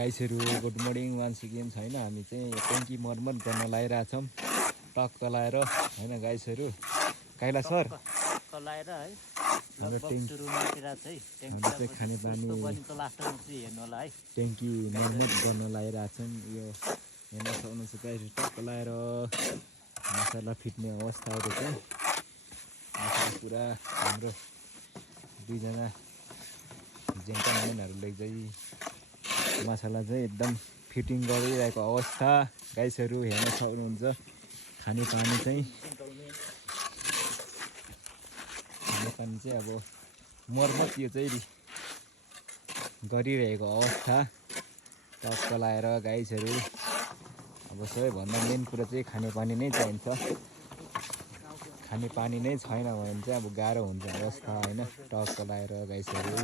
गाइसहरू good morning once again छैन हामी चाहिँ ट्याङ्की मर्मत गर्न लगाइरहेछौँ टक्क लाएर होइन गाइसहरू काइला सर लाएर है हाम्रो चाहिँ खानेपानी ट्याङ्की मर्मत गर्न लगाइरहेछौँ यो हेर्न सक्नुहुन्छ गाइसहरू टक्क लाएर मसला फिट्ने अवस्थाहरू चाहिँ पुरा हाम्रो दुईजना जेन्टलमेनहरूले चाहिँ मसला चाहिँ एकदम फिटिङ गरिरहेको अवस्था गाइसहरू हेर्न सक्नुहुन्छ खानेपानी चाहिँ अब मर्मत यो चाहिँ गरिरहेको अवस्था टक्क लाएर गाइसहरू अब सबैभन्दा मेन कुरा चाहिँ खानेपानी नै चाहिन्छ खानेपानी नै छैन भने चाहिँ अब गाह्रो हुन्छ अवस्था होइन टक्क लाएर गाइसहरू